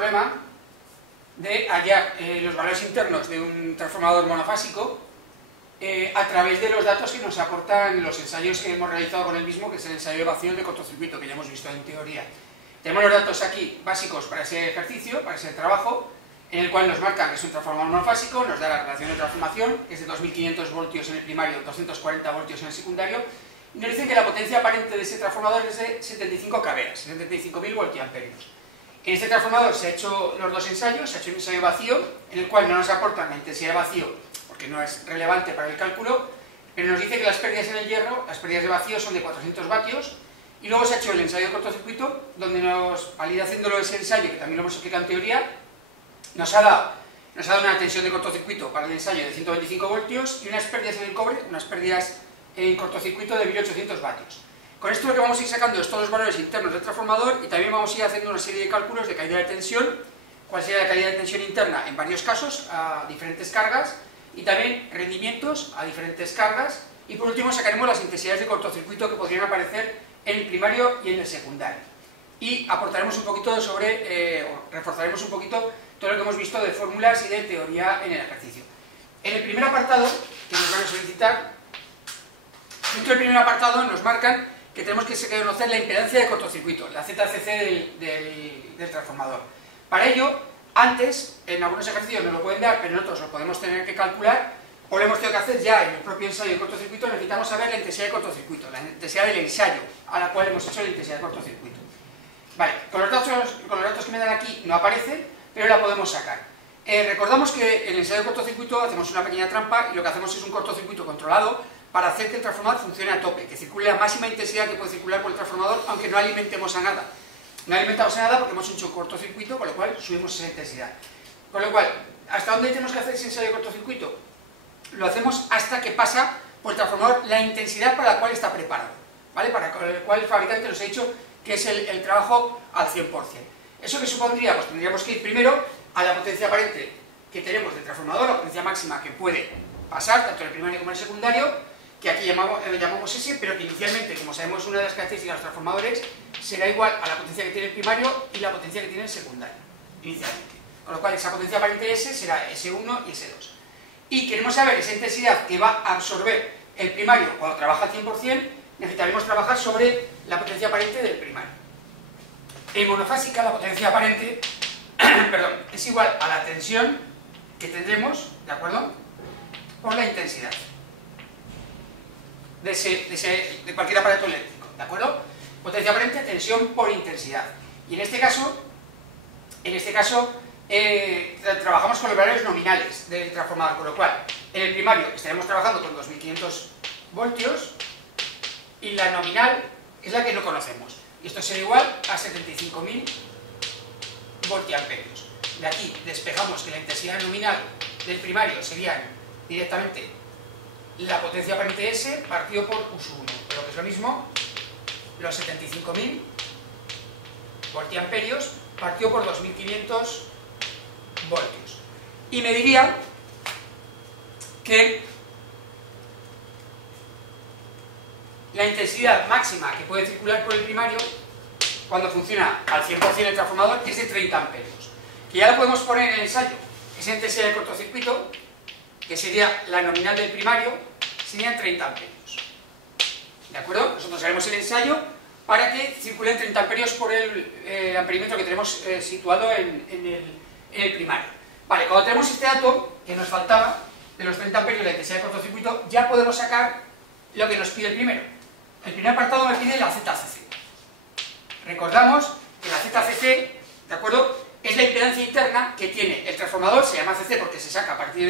problema de hallar los valores internos de un transformador monofásico a través de los datos que nos aportan los ensayos que hemos realizado con el mismo, que es el ensayo de vacío de cortocircuito, que ya hemos visto en teoría. Tenemos los datos aquí básicos para ese ejercicio, para ese trabajo, en el cual nos marca que es un transformador monofásico, nos da la relación de transformación, que es de 2500 voltios en el primario, 240 voltios en el secundario, y nos dicen que la potencia aparente de ese transformador es de 75 kV, 75.000 voltiamperios. En este transformador se han hecho los dos ensayos, se ha hecho un ensayo vacío, en el cual no nos aportan la intensidad de vacío, porque no es relevante para el cálculo, pero nos dice que las pérdidas en el hierro, las pérdidas de vacío son de 400 vatios, y luego se ha hecho el ensayo de cortocircuito, donde nos, al ir haciéndolo ese ensayo, que también lo hemos explicado en teoría, nos ha dado una tensión de cortocircuito para el ensayo de 125 voltios y unas pérdidas en el cobre, unas pérdidas en cortocircuito de 1800 vatios. Con esto lo que vamos a ir sacando es todos los valores internos del transformador y también vamos a ir haciendo una serie de cálculos de caída de tensión, cuál sería la caída de tensión interna en varios casos a diferentes cargas y también rendimientos a diferentes cargas, y por último sacaremos las intensidades de cortocircuito que podrían aparecer en el primario y en el secundario. Y aportaremos un poquito sobre, reforzaremos un poquito todo lo que hemos visto de fórmulas y de teoría en el ejercicio. En el primer apartado que nos van a solicitar, dentro del primer apartado nos marcan que tenemos que conocer la impedancia de cortocircuito, la ZCC del transformador. Para ello, antes, en algunos ejercicios nos lo pueden dar, pero en otros lo podemos tener que calcular, o lo hemos tenido que hacer ya en el propio ensayo de cortocircuito. Necesitamos saber la intensidad de cortocircuito, la intensidad del ensayo a la cual hemos hecho la intensidad de cortocircuito. Vale, con los datos que me dan aquí no aparece, pero la podemos sacar. Recordamos que en el ensayo de cortocircuito hacemos una pequeña trampa y lo que hacemos es un cortocircuito controlado para hacer que el transformador funcione a tope, que circule la máxima intensidad que puede circular por el transformador, aunque no alimentemos a nada. No alimentamos a nada porque hemos hecho cortocircuito, con lo cual subimos esa intensidad. Con lo cual, ¿hasta dónde tenemos que hacer ese ensayo de cortocircuito? Lo hacemos hasta que pasa por el transformador la intensidad para la cual está preparado, ¿vale? Para el cual el fabricante nos ha dicho que es el trabajo al 100%. ¿Eso qué supondría? Pues tendríamos que ir primero a la potencia aparente que tenemos del transformador, la potencia máxima que puede pasar tanto en el primario como en el secundario, que aquí llamamos S, pero que inicialmente, como sabemos, una de las características de los transformadores será igual a la potencia que tiene el primario y la potencia que tiene el secundario, inicialmente. Con lo cual, esa potencia aparente S será S1 y S2. Y queremos saber esa intensidad que va a absorber el primario cuando trabaja al 100%, necesitaremos trabajar sobre la potencia aparente del primario. En monofásica, la potencia aparente perdón, es igual a la tensión que tendremos, ¿de acuerdo?, por la intensidad de cualquier aparato eléctrico, ¿de acuerdo? Potencia aparente, tensión por intensidad. Y en este caso trabajamos con los valores nominales del transformador, con lo cual en el primario estaremos trabajando con 2500 voltios y la nominal es la que no conocemos. Y esto será igual a 75.000 voltiamperios. De aquí despejamos que la intensidad nominal del primario sería directamente la potencia aparente S partido por U1, pero que es lo mismo, los 75.000 voltiamperios partido por 2500 voltios. Y me diría que la intensidad máxima que puede circular por el primario cuando funciona al 100% el transformador es de 30 amperios, que ya lo podemos poner en el ensayo. Esa intensidad de cortocircuito, que sería la nominal del primario, serían 30 amperios. ¿De acuerdo? Nosotros haremos el ensayo para que circulen 30 amperios por el amperímetro que tenemos situado en el primario. Vale, cuando tenemos este dato que nos faltaba, de los 30 amperios de la intensidad de cortocircuito, ya podemos sacar lo que nos pide el primero. El primer apartado me pide la ZCC. Recordamos que la ZCC, ¿de acuerdo?, es la impedancia interna que tiene el transformador, se llama CC porque se saca a partir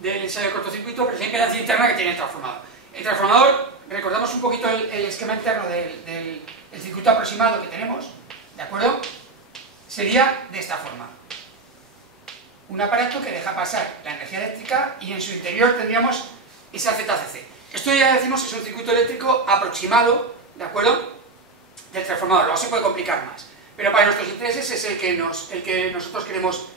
del ensayo de cortocircuito, pero es la impedancia interna que tiene el transformador. El transformador, recordamos un poquito el esquema interno del circuito aproximado que tenemos, ¿de acuerdo?, sería de esta forma. Un aparato que deja pasar la energía eléctrica y en su interior tendríamos esa ZCC. Esto ya decimos que es un circuito eléctrico aproximado, ¿de acuerdo?, del transformador. Luego se puede complicar más, pero para nuestros intereses es el que nosotros queremos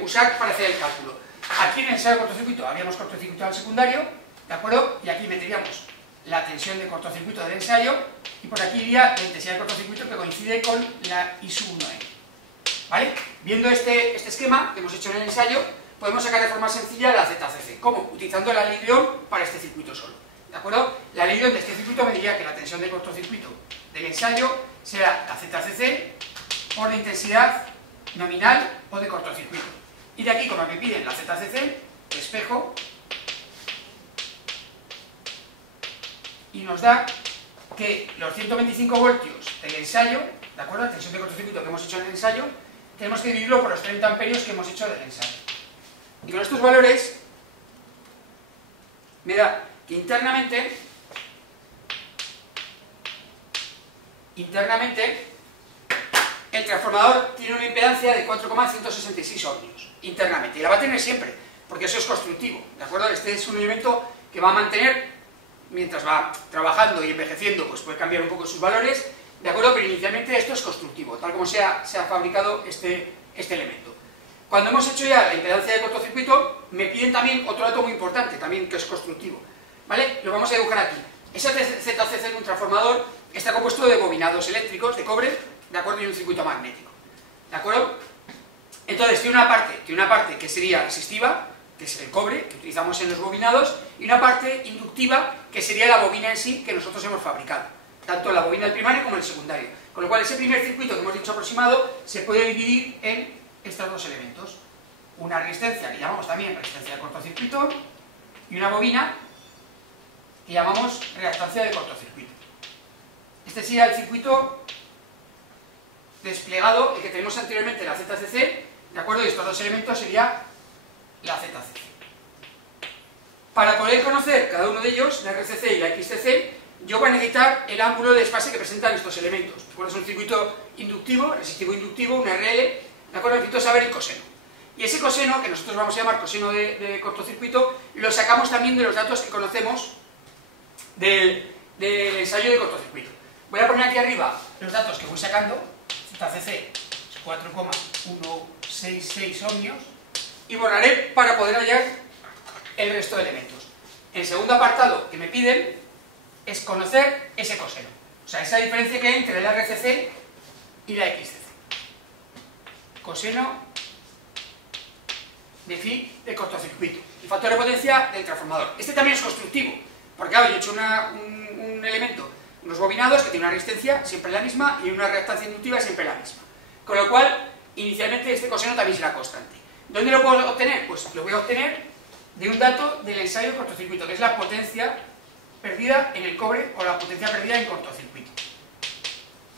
usar para hacer el cálculo. Aquí en el ensayo de cortocircuito habíamos cortocircuito al secundario, ¿de acuerdo?, y aquí meteríamos la tensión de cortocircuito del ensayo y por aquí iría la intensidad de cortocircuito que coincide con la I1N. ¿vale? Viendo este esquema que hemos hecho en el ensayo, podemos sacar de forma sencilla la ZCC. ¿Cómo? Utilizando la ley de Ohm para este circuito solo, ¿de acuerdo? La ley de Ohm de este circuito me diría que la tensión de cortocircuito del ensayo será la ZCC por la intensidad nominal o de cortocircuito. Y de aquí, como me piden la ZCC, despejo y nos da que los 125 voltios del ensayo, ¿de acuerdo? La tensión de cortocircuito que hemos hecho en el ensayo, tenemos que dividirlo por los 30 amperios que hemos hecho del ensayo. Y con estos valores me da que internamente el transformador tiene una impedancia de 4,166 ohmios, internamente, y la va a tener siempre, porque eso es constructivo, ¿de acuerdo? Este es un elemento que va a mantener, mientras va trabajando y envejeciendo, pues puede cambiar un poco sus valores, ¿de acuerdo? Pero inicialmente esto es constructivo, tal como se ha fabricado este elemento. Cuando hemos hecho ya la impedancia de cortocircuito, me piden también otro dato muy importante, también que es constructivo, ¿vale? Lo vamos a dibujar aquí. Esa ZCC de un transformador está compuesto de bobinados eléctricos de cobre, ¿de acuerdo? Y un circuito magnético, ¿de acuerdo? Entonces tiene una parte que sería resistiva, que es el cobre que utilizamos en los bobinados, y una parte inductiva, que sería la bobina en sí que nosotros hemos fabricado, tanto la bobina del primario como el secundario. Con lo cual ese primer circuito que hemos dicho aproximado se puede dividir en estos dos elementos: una resistencia que llamamos también resistencia de cortocircuito y una bobina que llamamos reactancia de cortocircuito. Este sería el circuito desplegado, el que tenemos anteriormente, la ZCC, ¿de acuerdo? Y estos dos elementos sería la ZCC. Para poder conocer cada uno de ellos, la RCC y la XCC, yo voy a necesitar el ángulo de desfase que presentan estos elementos. Por eso es un circuito inductivo, resistivo-inductivo, un RL, ¿de acuerdo? Necesito saber el coseno. Y ese coseno, que nosotros vamos a llamar coseno de cortocircuito, lo sacamos también de los datos que conocemos del ensayo de cortocircuito. Voy a poner aquí arriba los datos que voy sacando. ZCC es 4,166 ohmios, y borraré para poder hallar el resto de elementos. El segundo apartado que me piden es conocer ese coseno, o sea, esa diferencia que hay entre la RCC y la XCC. Coseno de phi de cortocircuito, el factor de potencia del transformador. Este también es constructivo, porque claro, yo he hecho un elemento, unos bobinados que tienen una resistencia siempre la misma y una reactancia inductiva siempre la misma. Con lo cual, inicialmente este coseno también será constante. ¿Dónde lo puedo obtener? Pues lo voy a obtener de un dato del ensayo de cortocircuito, que es la potencia perdida en el cobre o la potencia perdida en cortocircuito,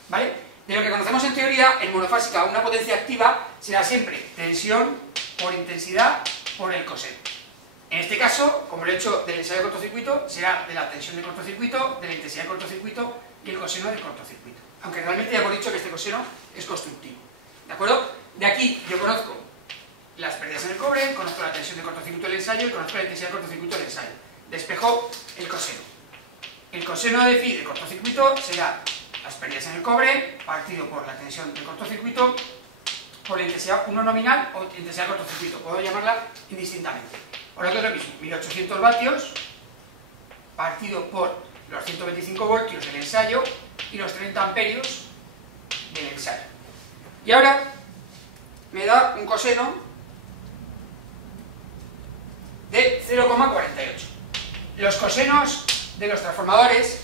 ¿vale? De lo que conocemos en teoría, en monofásica una potencia activa será siempre tensión por intensidad por el coseno. En este caso, como lo he hecho del ensayo de cortocircuito, será de la tensión de cortocircuito, de la intensidad de cortocircuito y el coseno de cortocircuito. Aunque realmente ya hemos dicho que este coseno es constructivo, ¿de acuerdo? De aquí yo conozco las pérdidas en el cobre, conozco la tensión de cortocircuito del ensayo y conozco la intensidad de cortocircuito del ensayo. Despejo el coseno. El coseno de phi de cortocircuito será las pérdidas en el cobre partido por la tensión del cortocircuito por la intensidad 1 nominal o intensidad de cortocircuito. Puedo llamarla indistintamente. Por lo que es lo mismo, 1800 vatios partido por los 125 voltios del ensayo y los 30 amperios del ensayo. Y ahora me da un coseno de 0,48. Los cosenos de los transformadores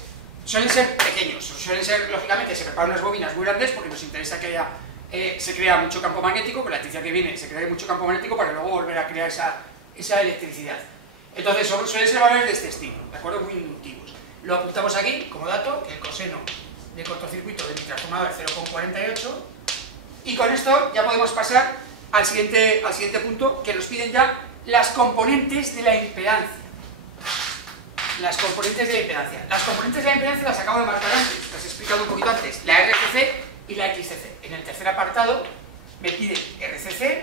suelen ser pequeños, suelen ser, lógicamente, se preparan unas bobinas muy grandes porque nos interesa que haya, se crea mucho campo magnético, con la electricidad que viene se crea mucho campo magnético para luego volver a crear esa electricidad. Entonces suelen ser valores de este estilo, ¿de acuerdo? Muy inductivos. Lo apuntamos aquí como dato, que el coseno de cortocircuito de mi transformador es 0,48, y con esto ya podemos pasar al siguiente punto, que nos piden ya las componentes de la impedancia. Las componentes de la impedancia. Las componentes de la impedancia las acabo de marcar antes, las he explicado un poquito antes, la RCC y la XCC. En el tercer apartado me pide RCC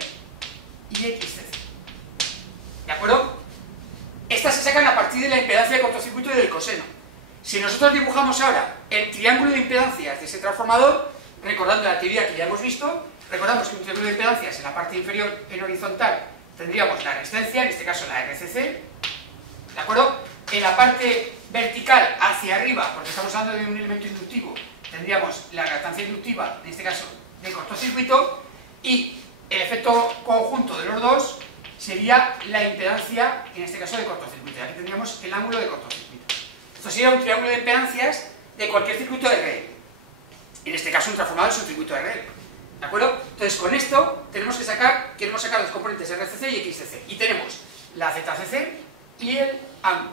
y XCC. ¿De acuerdo? Estas se sacan a partir de la impedancia de cortocircuito y del coseno. Si nosotros dibujamos ahora el triángulo de impedancias de ese transformador, recordando la teoría que ya hemos visto, recordamos que un triángulo de impedancias en la parte inferior, en horizontal, tendríamos la resistencia, en este caso la RCC, ¿de acuerdo? En la parte vertical hacia arriba, porque estamos hablando de un elemento inductivo, tendríamos la reactancia inductiva, en este caso de cortocircuito, y el efecto conjunto de los dos sería la impedancia, en este caso de cortocircuito. Aquí tendríamos el ángulo de cortocircuito. Esto sería un triángulo de impedancias de cualquier circuito de RL. En este caso un transformador es un circuito de RL. ¿De acuerdo? Entonces con esto queremos sacar los componentes RCC y XCC. Y tenemos la ZCC y el ángulo.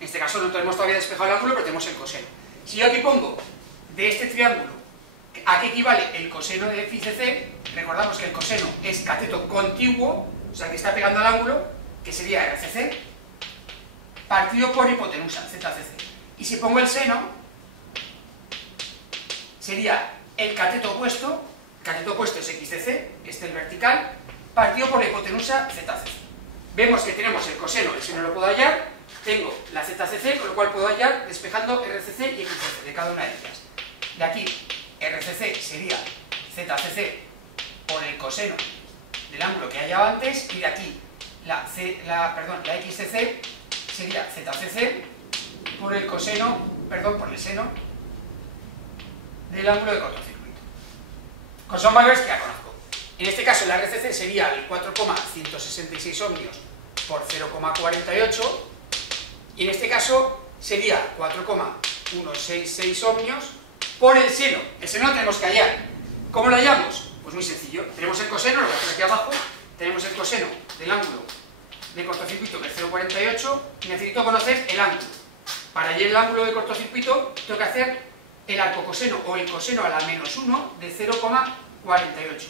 En este caso no tenemos todavía despejado el ángulo, pero tenemos el coseno. Si yo aquí pongo de este triángulo a qué equivale el coseno de FICC, recordamos que el coseno es cateto contiguo, o sea que está pegando al ángulo, que sería RCC, partido por hipotenusa, ZCC. Y si pongo el seno, sería el cateto opuesto es XCC, este el vertical, partido por la hipotenusa ZCC. Vemos que tenemos el coseno, el seno lo puedo hallar, tengo la ZCC, con lo cual puedo hallar despejando RCC y XCC de cada una de ellas. De aquí, RCC sería ZCC por el coseno del ángulo que hallado antes, y de aquí la XCC sería ZCC por el coseno, por el seno del ángulo de cortocircuito. Son valores que ya conozco. En este caso la RCC sería el 4,166 ohmios por 0,48, y en este caso sería 4,166 ohmios por el seno. El seno lo tenemos que hallar. ¿Cómo lo hallamos? Pues muy sencillo. Tenemos el coseno, lo voy a hacer aquí abajo, tenemos el coseno del ángulo de cortocircuito que es 0,48, y necesito conocer el ángulo. Para hallar el ángulo de cortocircuito tengo que hacer el arcocoseno o el coseno a la menos 1 de 0,48.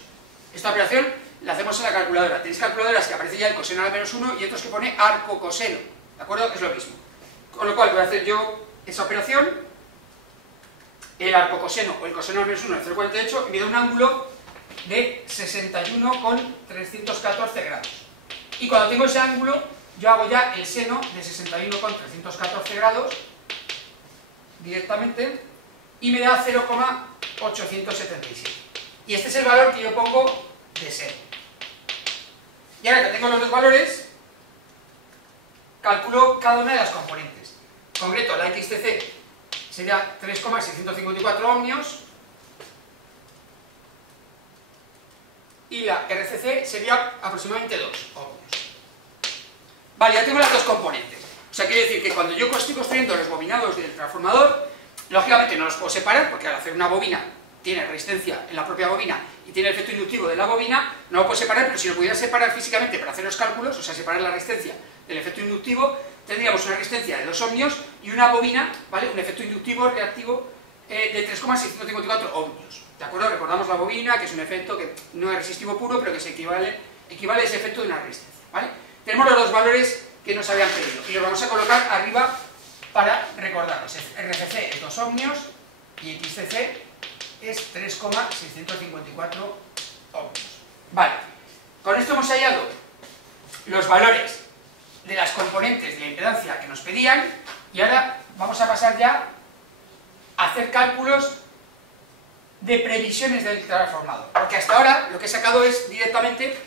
Esta operación la hacemos en la calculadora. Tenéis calculadoras que aparece ya el coseno a la menos 1 y otros que pone arcocoseno. ¿De acuerdo? Es lo mismo. Con lo cual voy a hacer yo esa operación, el arcocoseno o el coseno a la menos 1 de 0,48, y me da un ángulo de 61,314 grados. Y cuando tengo ese ángulo, yo hago ya el seno de 61,314 grados directamente, y me da 0,877. Y este es el valor que yo pongo de seno. Y ahora que tengo los dos valores, calculo cada una de las componentes. En concreto, la XCC sería 3,654 ohmios, y la RCC sería aproximadamente 2 ohmios. Vale, ya tengo las dos componentes. O sea, quiere decir que cuando yo estoy construyendo los bobinados del transformador, lógicamente no los puedo separar, porque al hacer una bobina tiene resistencia en la propia bobina y tiene el efecto inductivo de la bobina, no lo puedo separar, pero si lo pudiera separar físicamente para hacer los cálculos, o sea, separar la resistencia del efecto inductivo, tendríamos una resistencia de 2 ohmios y una bobina, ¿vale?, un efecto inductivo reactivo de 3,654 ohmios. ¿De acuerdo? Recordamos la bobina, que es un efecto que no es resistivo puro, pero que se equivale a ese efecto de una resistencia, ¿vale? Tenemos los dos valores que nos habían pedido y los vamos a colocar arriba para recordarlos. RCC es 2 ohmios y XCC es 3,654 ohmios. Vale, con esto hemos hallado los valores de las componentes de la impedancia que nos pedían, y ahora vamos a pasar ya a hacer cálculos de previsiones del transformador, porque hasta ahora lo que he sacado es directamente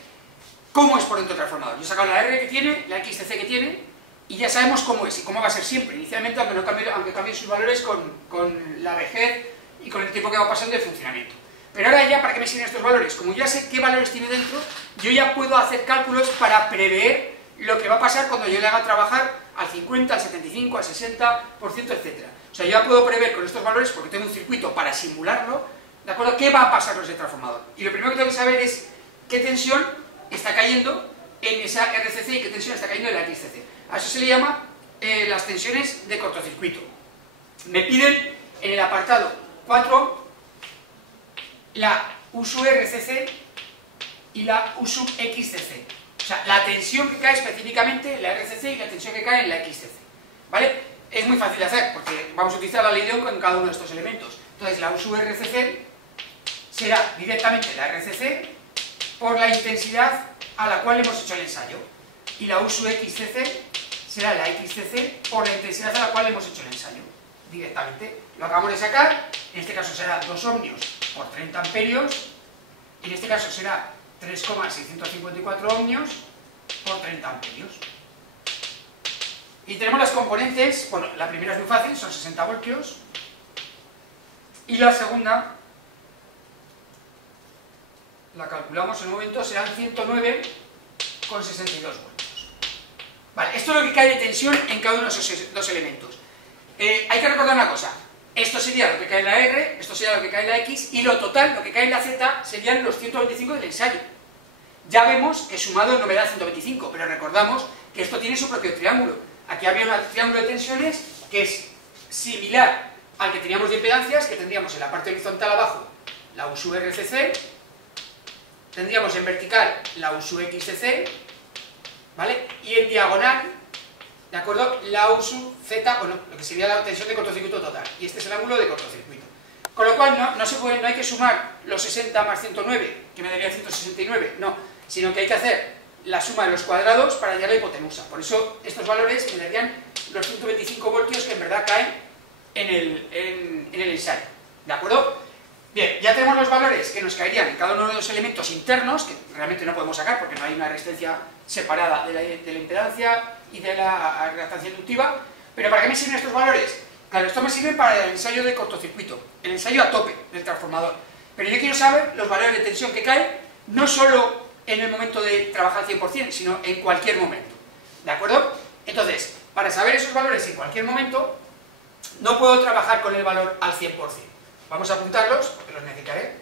cómo es por dentro el transformador. Yo he sacado la R que tiene, la XCC que tiene, y ya sabemos cómo es y cómo va a ser siempre, inicialmente, aunque cambien sus valores con la vejez y con el tiempo que va pasando de funcionamiento. Pero ahora ya, ¿para qué me sirven estos valores? Como ya sé qué valores tiene dentro, yo ya puedo hacer cálculos para prever lo que va a pasar cuando yo le haga trabajar al 50, al 75, al 60%, etc. O sea, yo ya puedo prever con estos valores, porque tengo un circuito para simularlo, ¿de acuerdo?, qué va a pasar con ese transformador. Y lo primero que tengo que saber es qué tensión está cayendo en esa RCC y qué tensión está cayendo en la XCC. A eso se le llama las tensiones de cortocircuito. Me piden en el apartado 4 la U sub RCC y la U sub XCC. O sea, la tensión que cae específicamente en la RCC y la tensión que cae en la XCC. ¿Vale? Es muy fácil de hacer, porque vamos a utilizar la ley de Ohm con cada uno de estos elementos. Entonces, la U sub RCC será directamente la RCC por la intensidad a la cual hemos hecho el ensayo. Y la U sub XCC será la XCC por la intensidad a la cual hemos hecho el ensayo. Directamente. Lo acabamos de sacar, en este caso será 2 ohmios por 30 amperios, y en este caso será 3,654 ohmios por 30 amperios. Y tenemos las componentes, bueno, la primera es muy fácil, son 60 voltios, y la segunda la calculamos en un momento, serán 109,62 voltios. Vale, esto es lo que cae de tensión en cada uno de esos dos elementos. Hay que recordar una cosa, esto sería lo que cae en la R, esto sería lo que cae en la X, y lo total, lo que cae en la Z, serían los 125 del ensayo. Ya vemos que sumado no me da 125, pero recordamos que esto tiene su propio triángulo. Aquí había un triángulo de tensiones que es similar al que teníamos de impedancias, que tendríamos en la parte horizontal abajo la U sub RCC, tendríamos en vertical la U sub XCC, ¿vale? Y en diagonal, ¿de acuerdo? La U sub Z, bueno, lo que sería la tensión de cortocircuito total, y este es el ángulo de cortocircuito. Con lo cual no hay que sumar los 60 más 109, que me daría 169, no, sino que hay que hacer la suma de los cuadrados para hallar la hipotenusa. Por eso estos valores me darían los 125 voltios que en verdad caen en el ensayo, ¿de acuerdo? Bien, ya tenemos los valores que nos caerían en cada uno de los elementos internos, que realmente no podemos sacar porque no hay una resistencia separada de la impedancia y de la reactancia inductiva. Pero ¿para qué me sirven estos valores? Claro, esto me sirve para el ensayo de cortocircuito, el ensayo a tope del transformador. Pero yo quiero saber los valores de tensión que caen, no solo en el momento de trabajar al 100%, sino en cualquier momento, ¿de acuerdo? Entonces, para saber esos valores en cualquier momento, no puedo trabajar con el valor al 100%. Vamos a apuntarlos, porque los necesitaré.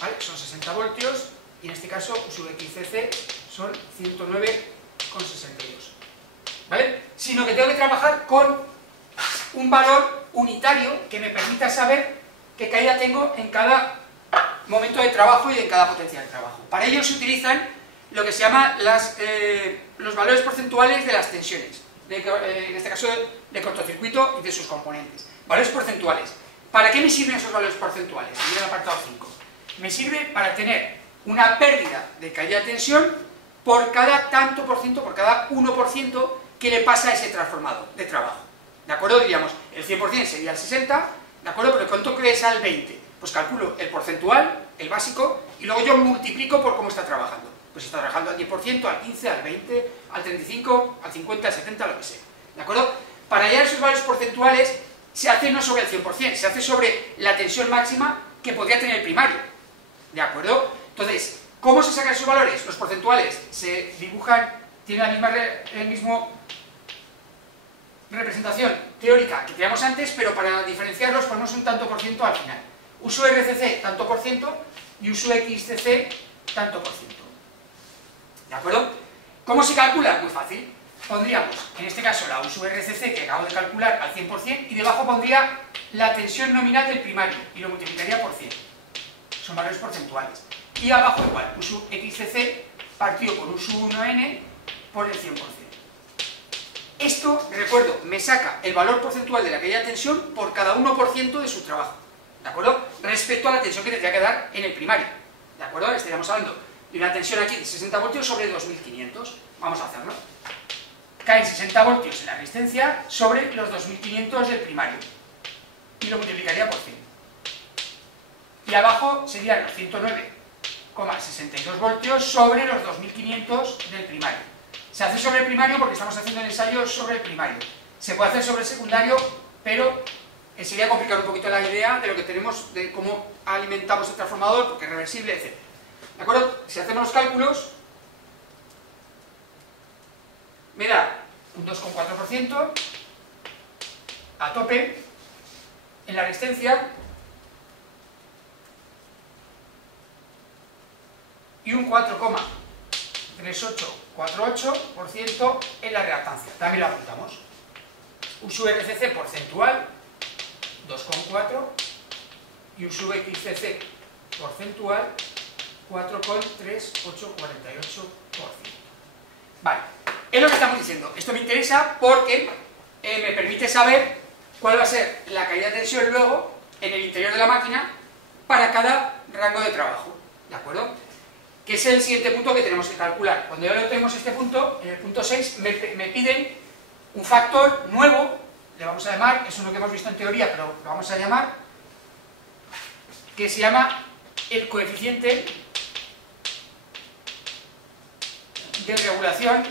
¿Vale? Son 60 voltios, y en este caso, U sub XCC son 109,62. ¿Vale? Sino que tengo que trabajar con un valor unitario que me permita saber qué caída tengo en cada momento de trabajo y en cada potencia de trabajo. Para ello se utilizan lo que se llama los valores porcentuales de las tensiones, en este caso de cortocircuito y de sus componentes. Valores porcentuales. ¿Para qué me sirven esos valores porcentuales? En el apartado 5. Me sirve para tener una pérdida de caída de tensión por cada tanto por ciento, por cada 1% que le pasa a ese transformador de trabajo. ¿De acuerdo? Diríamos, el 100% sería el 60%, ¿de acuerdo? Pero ¿cuánto crees al 20%? Pues calculo el porcentual, el básico, y luego yo multiplico por cómo está trabajando. Pues si está trabajando al 10%, al 15%, al 20%, al 35%, al 50%, al 70%, lo que sea. ¿De acuerdo? Para hallar esos valores porcentuales se hace no sobre el 100%, se hace sobre la tensión máxima que podría tener el primario. ¿De acuerdo? Entonces, ¿cómo se sacan esos valores? Los porcentuales se dibujan, tienen la misma representación teórica que teníamos antes, pero para diferenciarlos ponemos un tanto por ciento al final. U sub RCC tanto por ciento y U sub XCC tanto por ciento. ¿De acuerdo? ¿Cómo se calcula? Muy fácil. Pondríamos, en este caso, la U sub RCC que acabo de calcular al 100% y debajo pondría la tensión nominal del primario y lo multiplicaría por 100. Son valores porcentuales. Y abajo igual, U sub XCC partido por U sub 1N por el 100%. Esto, recuerdo, me saca el valor porcentual de la caída de tensión por cada 1% de su trabajo, ¿de acuerdo? Respecto a la tensión que tendría que dar en el primario, ¿de acuerdo? Estaríamos hablando de una tensión aquí de 60 voltios sobre 2500. Vamos a hacerlo. Caen 60 voltios en la resistencia sobre los 2500 del primario. Y lo multiplicaría por 100. Y abajo serían los 109,62 voltios sobre los 2500 del primario. Se hace sobre el primario porque estamos haciendo el ensayo sobre el primario. Se puede hacer sobre el secundario, pero sería complicar un poquito la idea de lo que tenemos, de cómo alimentamos el transformador, porque es reversible, etc. ¿De acuerdo? Si hacemos los cálculos, me da un 2,4% a tope en la resistencia y un 4,3848% en la reactancia. También lo apuntamos. U sub RCC porcentual 2,4 y U sub XCC porcentual 4,3848%. Vale, es lo que estamos diciendo. Esto me interesa porque me permite saber cuál va a ser la caída de tensión luego en el interior de la máquina para cada rango de trabajo. ¿De acuerdo? Que es el siguiente punto que tenemos que calcular. Cuando ya lo tenemos este punto, en el punto 6, me piden un factor nuevo, le vamos a llamar, eso es lo que hemos visto en teoría, pero lo vamos a llamar, que se llama el coeficiente de regulación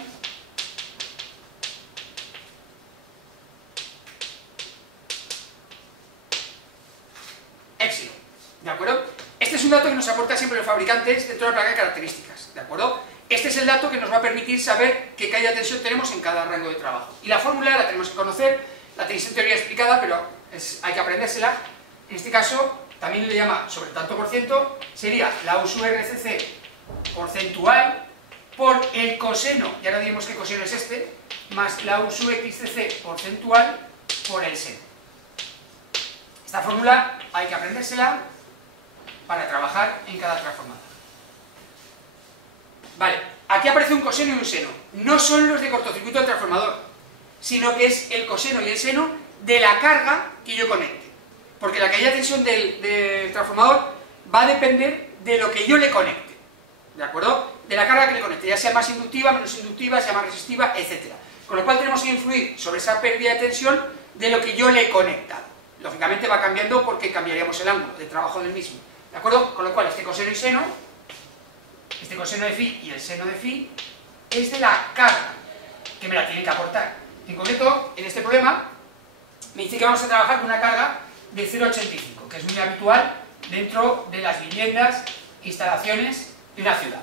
épsilon. ¿De acuerdo? Este es un dato que nos aporta siempre el fabricante dentro de la placa de características, ¿de acuerdo? Este es el dato que nos va a permitir saber qué caída de tensión tenemos en cada rango de trabajo. Y la fórmula la tenemos que conocer, la tenéis en teoría explicada, pero hay que aprendérsela. En este caso, también le llama sobre tanto por ciento, sería la U sub RCC porcentual por el coseno, y ahora diremos qué coseno es este, más la U sub XCC porcentual por el seno. Esta fórmula hay que aprendérsela para trabajar en cada transformador. Vale, aquí aparece un coseno y un seno. No son los de cortocircuito del transformador, sino que es el coseno y el seno de la carga que yo conecte. Porque la caída de tensión del transformador va a depender de lo que yo le conecte, ¿de acuerdo? De la carga que le conecte, ya sea más inductiva, menos inductiva, sea más resistiva, etc. Con lo cual tenemos que influir sobre esa pérdida de tensión de lo que yo le he conectado. Lógicamente va cambiando porque cambiaríamos el ángulo de trabajo del mismo, ¿de acuerdo? Con lo cual este coseno y seno, este coseno de phi y el seno de phi, es de la carga que me la tiene que aportar. En concreto, en este problema, me dice que vamos a trabajar con una carga de 0,85, que es muy habitual dentro de las viviendas, instalaciones de una ciudad.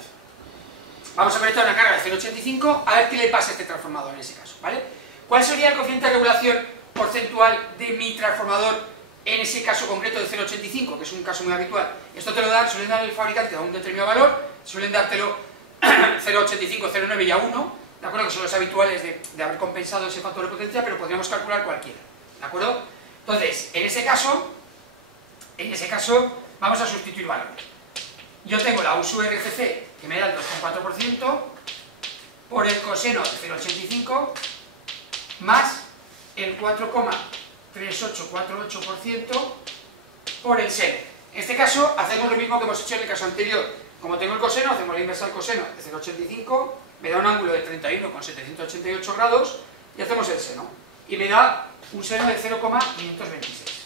Vamos a conectar una carga de 0,85 a ver qué le pasa a este transformador en ese caso, ¿vale? ¿Cuál sería el coeficiente de regulación porcentual de mi transformador en ese caso concreto de 0,85, que es un caso muy habitual? Esto te lo dan, suelen dar el fabricante a un determinado valor, suelen dártelo 0,85, 0,9 y a 1, ¿de acuerdo? Que son los habituales de haber compensado ese factor de potencia, pero podríamos calcular cualquiera, ¿de acuerdo? Entonces, en ese caso, vamos a sustituir valores. Yo tengo la U sub RCC, que me da el 2,4%, por el coseno de 0,85, más el 4,3848% por el seno. En este caso, hacemos lo mismo que hemos hecho en el caso anterior. Como tengo el coseno, hacemos la inversa del coseno de 0,85, me da un ángulo de 31,788 grados, y hacemos el seno. Y me da un seno de 0,526.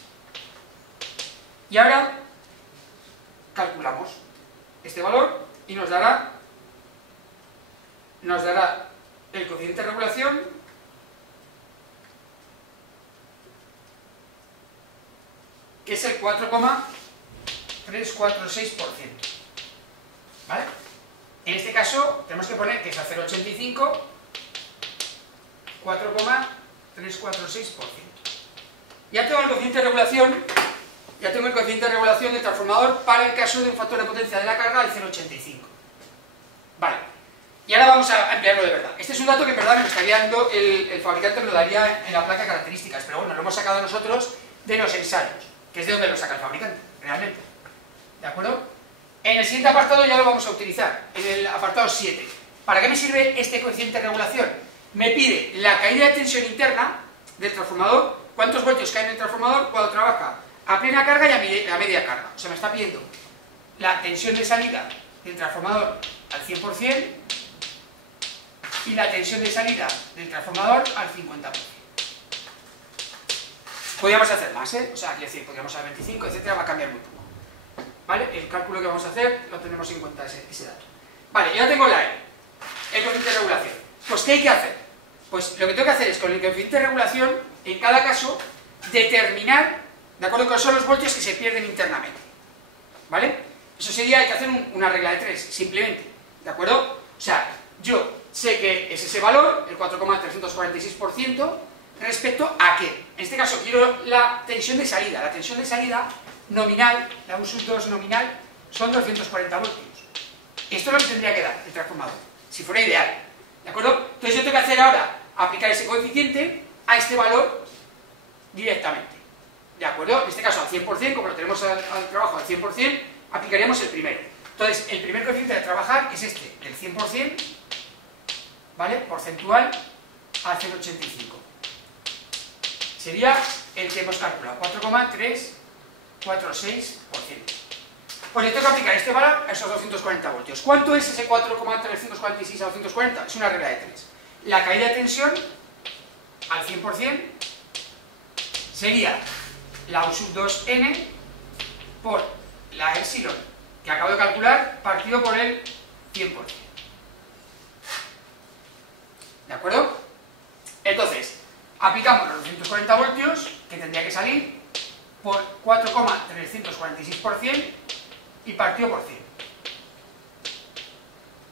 Y ahora calculamos este valor y nos dará el coeficiente de regulación, que es el 4,346%. ¿Vale? En este caso tenemos que poner que es a 0,85, 4,346%. Ya tengo el coeficiente de regulación, del transformador para el caso de un factor de potencia de la carga del 0,85. Vale. Y ahora vamos a emplearlo de verdad. Este es un dato que en verdad me lo estaría dando el fabricante, me lo daría en la placa de características, pero bueno, lo hemos sacado nosotros de los ensayos, que es de donde lo saca el fabricante, realmente. ¿De acuerdo? En el siguiente apartado ya lo vamos a utilizar, en el apartado 7. ¿Para qué me sirve este coeficiente de regulación? Me pide la caída de tensión interna del transformador, cuántos voltios caen en el transformador cuando trabaja a plena carga y a media carga. O sea, me está pidiendo la tensión de salida del transformador al 100% y la tensión de salida del transformador al 50%. Podríamos hacer más, ¿eh? O sea, quiero decir, podríamos hacer 25, etcétera, va a cambiar muy poco. ¿Vale? El cálculo que vamos a hacer lo tenemos en cuenta ese dato. Vale, ya tengo la E, el coeficiente de regulación. Pues, ¿qué hay que hacer? Pues lo que tengo que hacer es, con el coeficiente de regulación, en cada caso, determinar, de acuerdo con son los voltios que se pierden internamente. ¿Vale? Eso sería, hay que hacer una regla de 3, simplemente. ¿De acuerdo? O sea, yo sé que es ese valor, el 4,346%, respecto a qué. En este caso quiero la tensión de salida. La tensión de salida nominal, la U sub 2 nominal, son 240 voltios. Esto es lo que tendría que dar el transformador, si fuera ideal. ¿De acuerdo? Entonces yo tengo que hacer ahora, aplicar ese coeficiente a este valor directamente. ¿De acuerdo? En este caso al 100%, como lo tenemos al trabajo al 100%, aplicaríamos el primero. Entonces, el primer coeficiente de trabajar es este, del 100%, ¿vale? Porcentual a 0,85. Sería el que hemos calculado, 4,346%. Pues le tengo que aplicar este valor a esos 240 voltios. ¿Cuánto es ese 4,346 a 240? Es una regla de 3. La caída de tensión al 100% sería la U sub 2n por la epsilon que acabo de calcular partido por el 100%. ¿De acuerdo? Entonces, aplicamos los 240 voltios, que tendría que salir, por 4,346%, y partido por 100.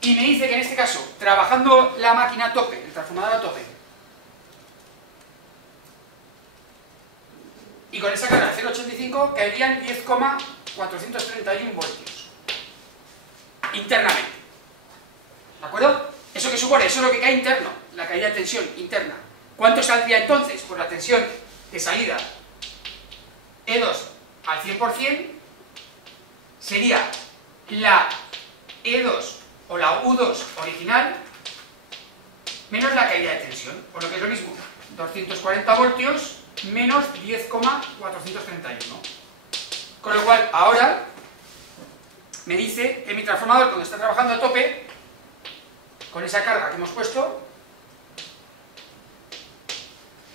Y me dice que en este caso, trabajando la máquina a tope, el transformador a tope, y con esa carga de 0,85 caerían 10,431 voltios internamente. ¿De acuerdo? ¿Eso qué supone? Eso es lo que cae interno, la caída de tensión interna. ¿Cuánto saldría entonces? Pues la tensión de salida E2 al 100% sería la E2 o la U2 original menos la caída de tensión, por lo que es lo mismo, 240 voltios menos 10,431. Con lo cual, ahora me dice que mi transformador, cuando está trabajando a tope, con esa carga que hemos puesto,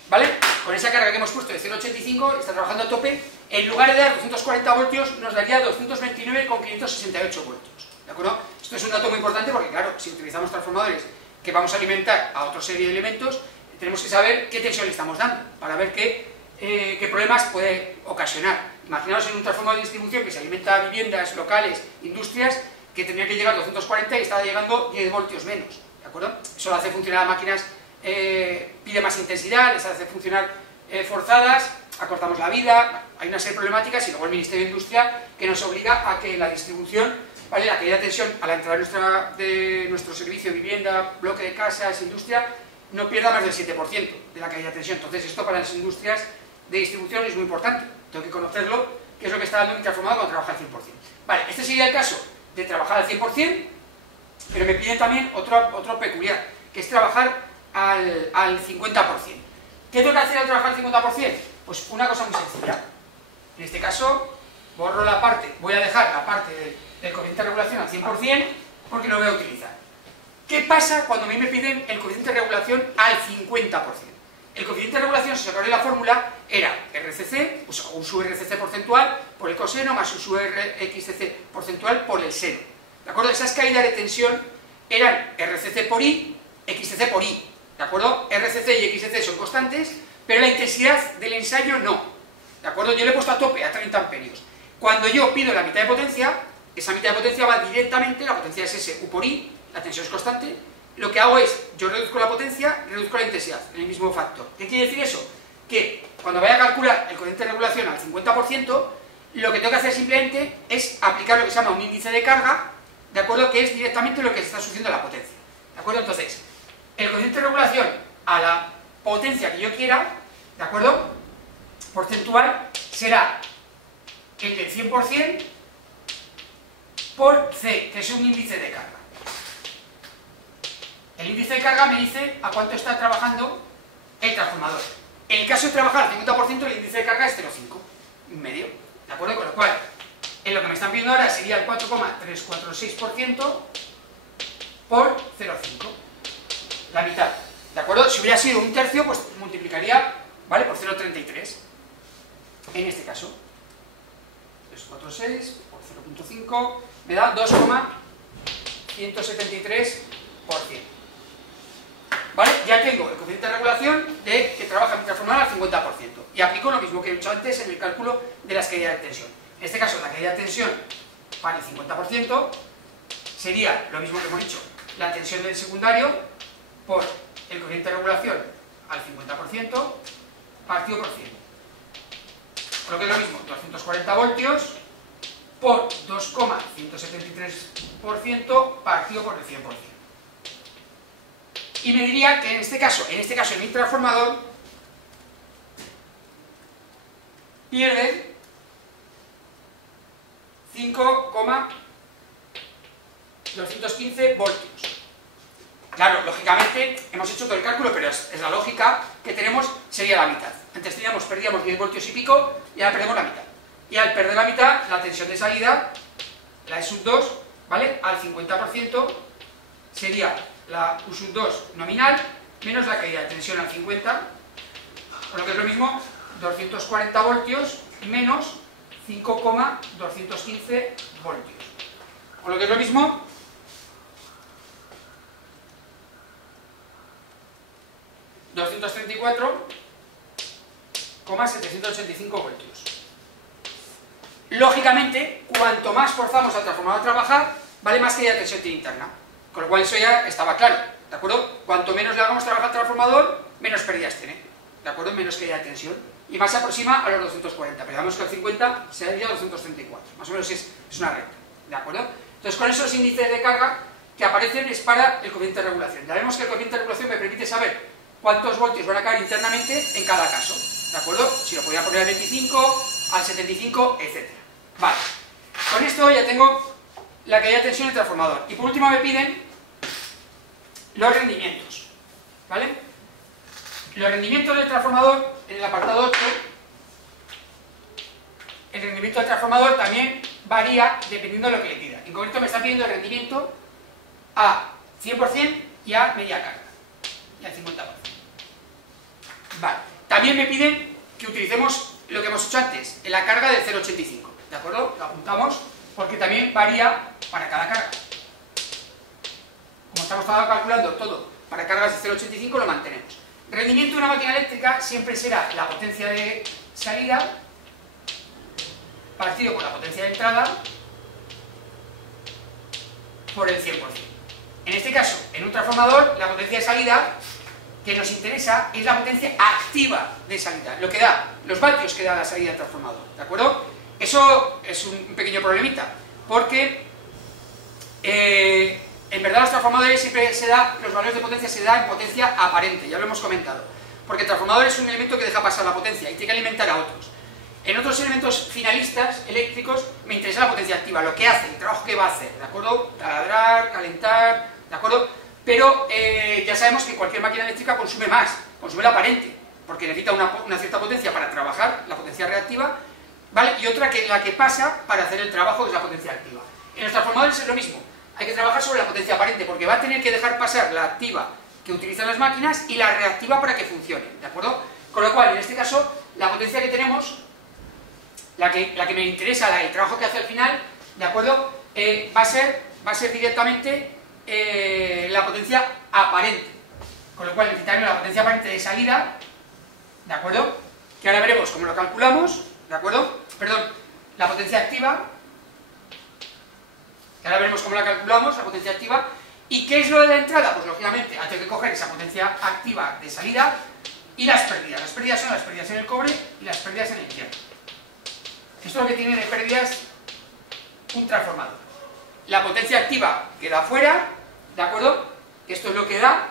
¿vale? Con esa carga que hemos puesto de 0,85, está trabajando a tope, en lugar de dar 240 voltios, nos daría 229,568 voltios. ¿De acuerdo? Esto es un dato muy importante porque, claro, si utilizamos transformadores que vamos a alimentar a otra serie de elementos, tenemos que saber qué tensión le estamos dando, para ver qué problemas puede ocasionar. Imaginaos en un transformador de distribución que se alimenta a viviendas, locales, industrias, que tendría que llegar a 240 y estaba llegando 10 voltios menos, ¿de acuerdo? Eso lo hace funcionar las máquinas, pide más intensidad, les hace funcionar forzadas, acortamos la vida, hay una serie de problemáticas, y luego el Ministerio de Industria que nos obliga a que la distribución, ¿vale?, la caída de tensión a la entrada de nuestro servicio de vivienda, bloque de casas, industria, no pierda más del 7% de la caída de tensión. Entonces esto para las industrias de distribución es muy importante, tengo que conocerlo, qué es lo que está dando mi transformador cuando trabaja al 100%. Vale, este sería el caso de trabajar al 100%, pero me piden también otro peculiar, que es trabajar al 50%. ¿Qué tengo que hacer al trabajar al 50%? Pues una cosa muy sencilla. En este caso, borro la parte, voy a dejar la parte del coeficiente de regulación al 100% porque lo voy a utilizar. ¿Qué pasa cuando a mí me piden el coeficiente de regulación al 50%? El coeficiente de regulación, si os acordáis la fórmula, era RCC, pues un sub RCC porcentual por el coseno más un sub RXCC porcentual por el seno. ¿De acuerdo? Esas caídas de tensión eran RCC por I, XCC por I. ¿De acuerdo? RCC y XCC son constantes, pero la intensidad del ensayo no. ¿De acuerdo? Yo le he puesto a tope a 30 amperios. Cuando yo pido la mitad de potencia, esa mitad de potencia va directamente, la potencia es S, U por I, la tensión es constante. Lo que hago es, yo reduzco la potencia, reduzco la intensidad, en el mismo factor. ¿Qué quiere decir eso? Que cuando vaya a calcular el coeficiente de regulación al 50%, lo que tengo que hacer simplemente es aplicar lo que se llama un índice de carga, ¿de acuerdo? Que es directamente lo que se está sucediendo a la potencia. ¿De acuerdo? Entonces, el coeficiente de regulación a la potencia que yo quiera, ¿de acuerdo?, porcentual, será el del 100% por C, que es un índice de carga. El índice de carga me dice a cuánto está trabajando el transformador. En el caso de trabajar al 50%, el índice de carga es 0,5, un medio, ¿de acuerdo? Con lo cual, en lo que me están pidiendo ahora sería el 4,346% por 0,5, la mitad, ¿de acuerdo? Si hubiera sido un tercio, pues multiplicaría, ¿vale?, por 0,33, en este caso. 346 por 0,5 me da 2,173%. ¿Vale? Ya tengo el coeficiente de regulación de que trabaja mi transformador al 50%. Y aplico lo mismo que he hecho antes en el cálculo de las caídas de tensión. En este caso, la caída de tensión para el 50% sería lo mismo que hemos dicho, la tensión del secundario por el coeficiente de regulación al 50% partido por 100. Por lo que es lo mismo, 240 voltios por 2,173% partido por el 100%. Y me diría que en este caso en mi transformador pierde 5,215 voltios. Claro, lógicamente hemos hecho todo el cálculo, pero es la lógica que tenemos, sería la mitad. Antes perdíamos 10 voltios y pico, y ahora perdemos la mitad. Y al perder la mitad, la tensión de salida, la E sub 2, ¿vale?, al 50% sería la U sub 2 nominal menos la caída de tensión al 50, por lo que es lo mismo, 240 voltios menos 5,215 voltios. Por lo que es lo mismo, 234,785 voltios. Lógicamente, cuanto más forzamos al transformador a trabajar, vale más que haya tensión interna. Con lo cual eso ya estaba claro, ¿de acuerdo? Cuanto menos le hagamos trabajar al transformador, menos pérdidas tiene, ¿de acuerdo? Menos que haya tensión. Y más se aproxima a los 240, pero digamos que el 50 se ha ido a 234. Más o menos es una recta, ¿de acuerdo? Entonces con esos índices de carga que aparecen es para el coeficiente de regulación. Ya vemos que el coeficiente de regulación me permite saber cuántos voltios van a caer internamente en cada caso, ¿de acuerdo? Si lo podía poner al 25, al 75, etc. Vale, con esto ya tengo la caída de tensión del transformador. Y por último me piden los rendimientos, ¿vale? Los rendimientos del transformador, en el apartado 8, el rendimiento del transformador también varía dependiendo de lo que le pida. En concreto me están pidiendo el rendimiento a 100% y a media carga, y al 50%. Vale, también me piden que utilicemos lo que hemos hecho antes, en la carga del 0,85, ¿de acuerdo? Lo apuntamos porque también varía para cada carga. Como estamos calculando todo para cargas de 0,85, lo mantenemos. Rendimiento de una máquina eléctrica siempre será la potencia de salida partido por la potencia de entrada por el 100%. En este caso, en un transformador, la potencia de salida que nos interesa es la potencia activa de salida, lo que da, los vatios que da la salida del transformador, ¿de acuerdo? Eso es un pequeño problemita, porque en verdad los transformadores siempre los valores de potencia se dan en potencia aparente, ya lo hemos comentado, porque el transformador es un elemento que deja pasar la potencia y tiene que alimentar a otros. En otros elementos finalistas eléctricos me interesa la potencia activa, lo que hace, el trabajo que va a hacer, ¿de acuerdo? Taladrar, calentar, ¿de acuerdo? Pero ya sabemos que cualquier máquina eléctrica consume más, consume la aparente, porque necesita una cierta potencia para trabajar, la potencia reactiva, ¿vale? Y otra que la que pasa para hacer el trabajo, que es la potencia activa. En los transformadores es lo mismo, hay que trabajar sobre la potencia aparente, porque va a tener que dejar pasar la activa que utilizan las máquinas y la reactiva para que funcione, ¿de acuerdo? Con lo cual, en este caso, la potencia que tenemos, la que me interesa, el trabajo que hace al final, ¿de acuerdo? Va a ser directamente la potencia aparente, con lo cual necesitaremos la potencia aparente de salida, ¿de acuerdo? Que ahora veremos cómo lo calculamos, ¿de acuerdo? Perdón, la potencia activa, que ahora veremos cómo la calculamos, la potencia activa. ¿Y qué es lo de la entrada? Pues lógicamente, hay que coger esa potencia activa de salida y las pérdidas. Las pérdidas son las pérdidas en el cobre y las pérdidas en el hierro. Esto es lo que tiene de pérdidas un transformador. La potencia activa queda fuera, ¿de acuerdo? Esto es lo que da,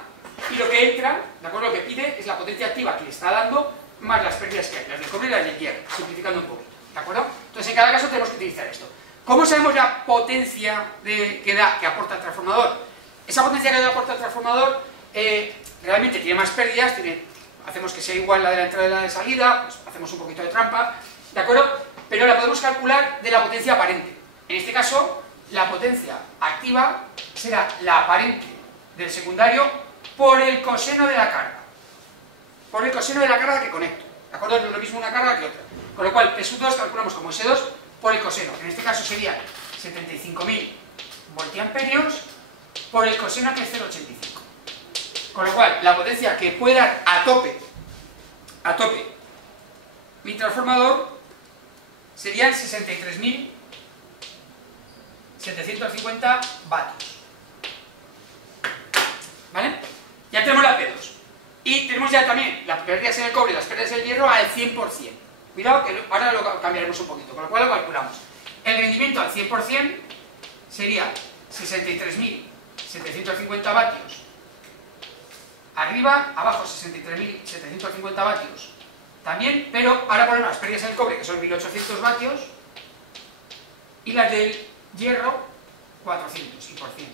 y lo que entra, ¿de acuerdo? Lo que pide es la potencia activa que le está dando, más las pérdidas que hay, las del cobre y las del hierro, simplificando un poquito, ¿de acuerdo? Entonces en cada caso tenemos que utilizar esto. ¿Cómo sabemos la potencia que aporta el transformador? Esa potencia que aporta el transformador realmente tiene más pérdidas, hacemos que sea igual la de la entrada y la de salida, pues hacemos un poquito de trampa, ¿de acuerdo? Pero la podemos calcular de la potencia aparente. En este caso, la potencia activa será la aparente del secundario por el coseno de la carga. Por el coseno de la carga que conecto. ¿De acuerdo? No es lo mismo una carga que otra. Con lo cual, P2 calculamos como S2 por el coseno. En este caso sería 75.000 voltiamperios por el coseno que es 0,85. Con lo cual, la potencia que puede dar a tope mi transformador serían 63.750 vatios. ¿Vale? Ya tenemos la P2. Y tenemos ya también las pérdidas en el cobre y las pérdidas en el hierro al 100%. Cuidado que ahora lo cambiaremos un poquito, con lo cual lo calculamos. El rendimiento al 100% sería 63.750 vatios arriba, abajo 63.750 vatios también, pero ahora ponemos las pérdidas en el cobre, que son 1.800 vatios, y las del hierro 400 y por 100.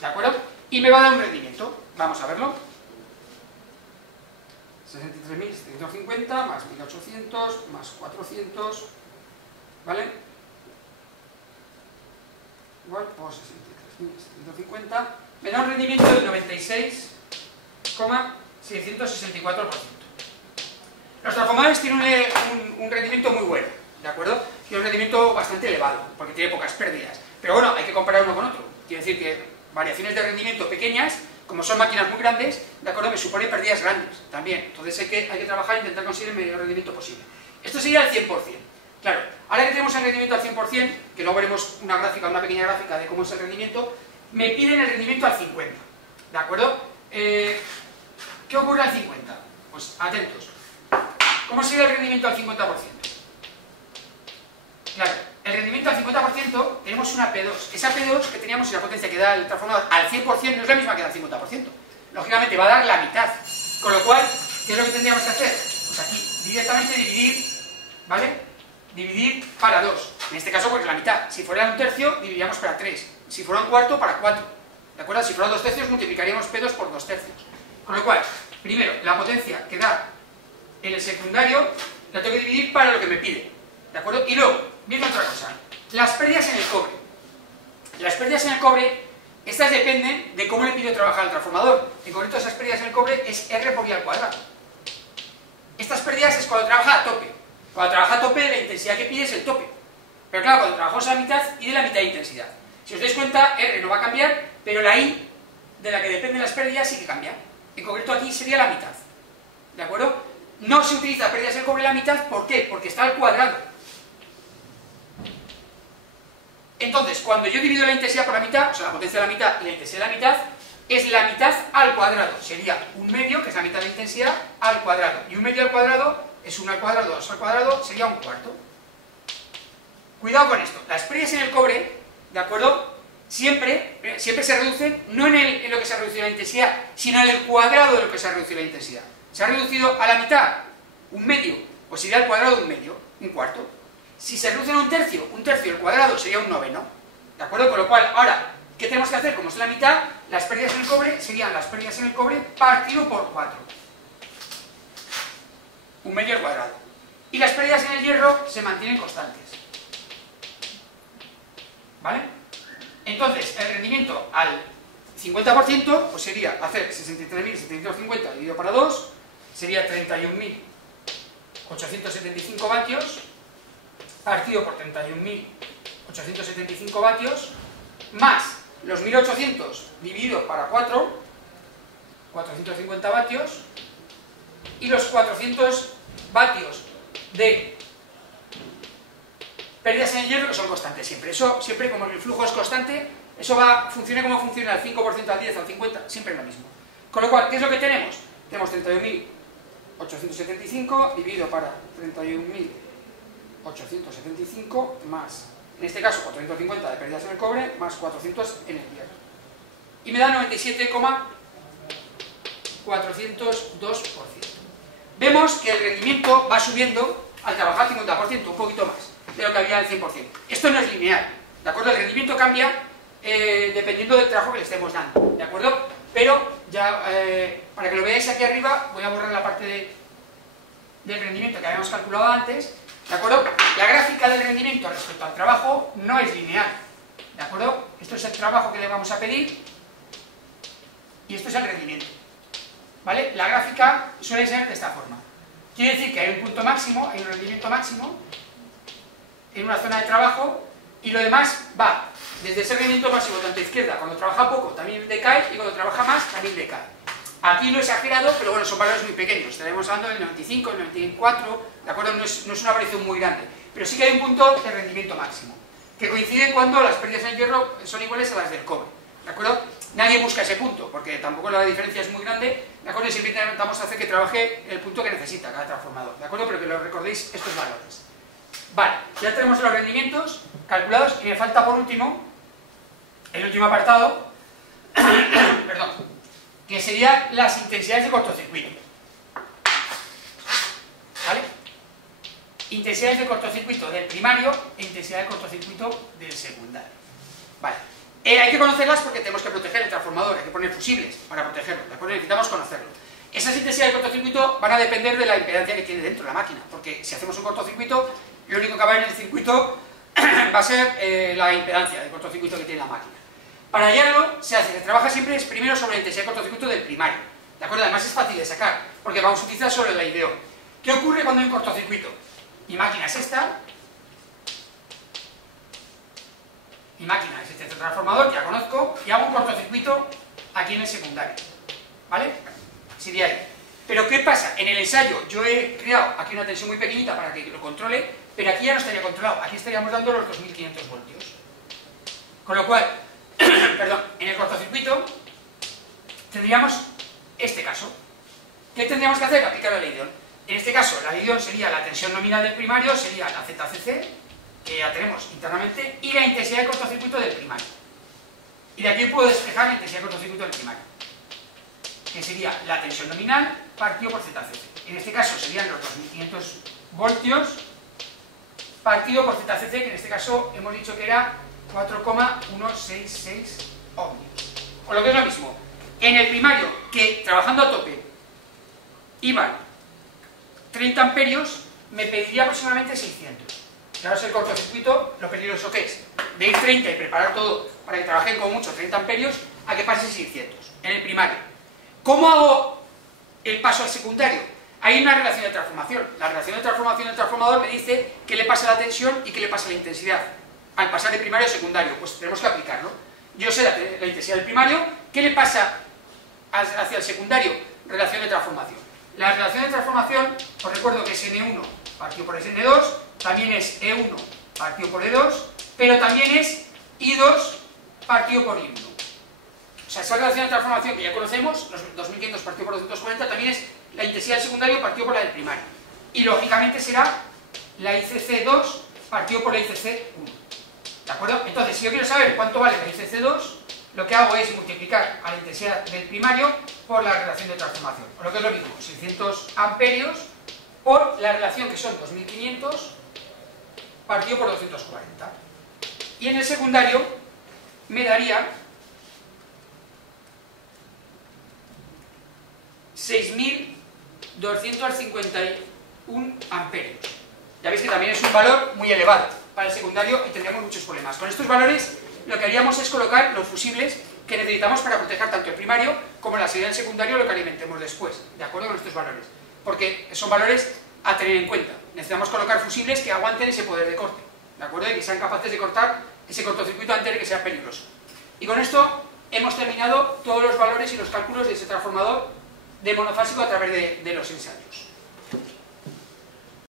¿De acuerdo? Y me va a dar un rendimiento. Vamos a verlo. 63.750 más 1.800 más 400, ¿vale? Igual, pues 63.750 me da un rendimiento del 96,664%. Los transformadores tienen un rendimiento muy bueno, ¿de acuerdo? Y un rendimiento bastante elevado, porque tiene pocas pérdidas. Pero bueno, hay que comparar uno con otro. Quiere decir que variaciones de rendimiento pequeñas, como son máquinas muy grandes, ¿de acuerdo? Me supone pérdidas grandes también. Entonces hay que trabajar e intentar conseguir el mayor rendimiento posible. Esto sería el 100%. Claro, ahora que tenemos el rendimiento al 100%, que luego veremos una pequeña gráfica de cómo es el rendimiento, me piden el rendimiento al 50%. ¿De acuerdo? ¿Qué ocurre al 50%? Pues atentos. ¿Cómo sería el rendimiento al 50%? Claro, el rendimiento al 50% tenemos una P2. Esa P2 que teníamos en la potencia que da el transformador al 100% no es la misma que da al 50%. Lógicamente va a dar la mitad. Con lo cual, ¿qué es lo que tendríamos que hacer? Pues aquí, directamente dividir, ¿vale? Dividir para 2. En este caso, pues la mitad. Si fuera un tercio, dividiríamos para 3. Si fuera un cuarto, para 4. ¿De acuerdo? Si fueran 2 tercios, multiplicaríamos P2 por 2 tercios. Con lo cual, primero, la potencia que da en el secundario la tengo que dividir para lo que me pide. ¿De acuerdo? Y luego, viene otra cosa. Las pérdidas en el cobre. Las pérdidas en el cobre, estas dependen de cómo le pido trabajar al transformador. En concreto, esas pérdidas en el cobre es R por I al cuadrado. Estas pérdidas es cuando trabaja a tope. Cuando trabaja a tope, la intensidad que pide es el tope. Pero claro, cuando trabajamos a la mitad, pide la mitad de intensidad. Si os dais cuenta, R no va a cambiar, pero la I, de la que dependen las pérdidas, sí que cambia. En concreto, aquí sería la mitad. ¿De acuerdo? No se utiliza pérdidas en el cobre la mitad, ¿por qué? Porque está al cuadrado. Entonces, cuando yo divido la intensidad por la mitad, o sea, la potencia de la mitad y la intensidad de la mitad, es la mitad al cuadrado. Sería un medio, que es la mitad de la intensidad, al cuadrado. Y un medio al cuadrado es 1 al cuadrado, 2 al cuadrado, sería un cuarto. Cuidado con esto. Las pérdidas en el cobre, ¿de acuerdo? Siempre se reducen, no en lo que se ha reducido la intensidad, sino en el cuadrado de lo que se ha reducido la intensidad. ¿Se ha reducido a la mitad? Un medio. Pues sería al cuadrado de un medio, un cuarto. Si se reduce en un tercio al cuadrado sería un noveno. ¿De acuerdo? Con lo cual, ahora, ¿qué tenemos que hacer? Como es la mitad, las pérdidas en el cobre serían las pérdidas en el cobre partido por 4. Un medio al cuadrado. Y las pérdidas en el hierro se mantienen constantes. ¿Vale? Entonces, el rendimiento al 50% pues sería hacer 63.750 dividido para 2, sería 31.875 vatios, partido por 31.875 vatios, más los 1.800 dividido para 4, 450 vatios, y los 400 vatios de pérdidas en el hierro que son constantes siempre. Eso siempre, como el flujo es constante, eso funciona como funciona al 5%, al 10%, al 50%, siempre es lo mismo. Con lo cual, ¿qué es lo que tenemos? Tenemos 31.875 dividido para 31.875 más, en este caso, 450 de pérdidas en el cobre, más 400 en el hierro. Y me da 97,402%. Vemos que el rendimiento va subiendo al trabajar 50%, un poquito más de lo que había al 100%. Esto no es lineal, ¿de acuerdo? El rendimiento cambia dependiendo del trabajo que le estemos dando, ¿de acuerdo? Pero ya, para que lo veáis aquí arriba, voy a borrar la parte del rendimiento que habíamos calculado antes, ¿de acuerdo? La gráfica del rendimiento respecto al trabajo no es lineal, ¿de acuerdo? Esto es el trabajo que le vamos a pedir y esto es el rendimiento, ¿vale? La gráfica suele ser de esta forma. Quiere decir que hay un punto máximo, hay un rendimiento máximo en una zona de trabajo y lo demás va desde ese rendimiento máximo, tanto a izquierda, cuando trabaja poco también decae y cuando trabaja más también decae. Aquí lo he exagerado, pero bueno, son valores muy pequeños, estaremos hablando del 95, el 94, ¿de acuerdo? No es una variación muy grande, pero sí que hay un punto de rendimiento máximo, que coincide cuando las pérdidas en el hierro son iguales a las del cobre, ¿de acuerdo? Nadie busca ese punto, porque tampoco la diferencia es muy grande, ¿de acuerdo? Y siempre intentamos hacer que trabaje el punto que necesita cada transformador, ¿de acuerdo? Pero que lo recordéis estos valores. Vale, ya tenemos los rendimientos calculados y me falta por último el último apartado, perdón, que serían las intensidades de cortocircuito. ¿Vale? Intensidades de cortocircuito del primario e intensidad de cortocircuito del secundario. Vale. Hay que conocerlas porque tenemos que proteger el transformador, hay que poner fusibles para protegerlo, ¿de acuerdo? Necesitamos conocerlo. Esas intensidades de cortocircuito van a depender de la impedancia que tiene dentro la máquina, porque si hacemos un cortocircuito, lo único que va en el circuito va a ser la impedancia del cortocircuito que tiene la máquina. Para hallarlo, se trabaja siempre primero sobre la intensidad de cortocircuito del primario, ¿de acuerdo? Además es fácil de sacar, porque vamos a utilizar sobre la IDEO. ¿Qué ocurre cuando hay un cortocircuito? Mi máquina es esta, mi máquina es este transformador, que ya conozco, y hago un cortocircuito aquí en el secundario, ¿vale? Sería ahí. Pero ¿qué pasa? En el ensayo yo he creado aquí una tensión muy pequeñita para que lo controle, pero aquí ya no estaría controlado, aquí estaríamos dando los 2500 voltios. Con lo cual, perdón, en el cortocircuito tendríamos este caso. ¿Qué tendríamos que hacer? Aplicar la ley de Ohm. En este caso, la ley de Ohm sería la tensión nominal del primario, sería la ZCC, que ya tenemos internamente, y la intensidad de cortocircuito del primario. Y de aquí puedo despejar la intensidad de cortocircuito del primario, que sería la tensión nominal partido por ZCC. En este caso serían los 2500 voltios partido por ZCC, que en este caso hemos dicho que era 4,166 ohmios. O lo que es lo mismo, en el primario, que trabajando a tope iban 30 amperios, me pediría aproximadamente 600. Claro, es el cortocircuito, lo peligroso que es de ir 30 y preparar todo para que trabajen con mucho 30 amperios a que pase 600 en el primario. ¿Cómo hago el paso al secundario? Hay una relación de transformación. La relación de transformación del transformador me dice qué le pasa a la tensión y qué le pasa a la intensidad al pasar de primario a secundario. Pues tenemos que aplicarlo. Yo sé la intensidad del primario, ¿qué le pasa hacia el secundario? Relación de transformación. La relación de transformación, os recuerdo que es N1 partido por N2, también es E1 partido por E2, pero también es I2 partido por I1. O sea, esa relación de transformación que ya conocemos, los 2500 partido por 240, también es la intensidad del secundario partido por la del primario. Y lógicamente será la ICC2 partido por la ICC1. ¿De acuerdo? Entonces, si yo quiero saber cuánto vale la ICC2, lo que hago es multiplicar a la intensidad del primario por la relación de transformación. O lo que es lo mismo, 600 amperios por la relación que son 2500 partido por 240. Y en el secundario me daría 6251 amperios. Ya veis que también es un valor muy elevado para el secundario y tendríamos muchos problemas. Con estos valores lo que haríamos es colocar los fusibles que necesitamos para proteger tanto el primario como la salida del secundario, lo que alimentemos después, ¿de acuerdo con estos valores? Porque son valores a tener en cuenta. Necesitamos colocar fusibles que aguanten ese poder de corte, ¿de acuerdo? Y que sean capaces de cortar ese cortocircuito antes de que sea peligroso. Y con esto hemos terminado todos los valores y los cálculos de ese transformador de monofásico a través de los ensayos.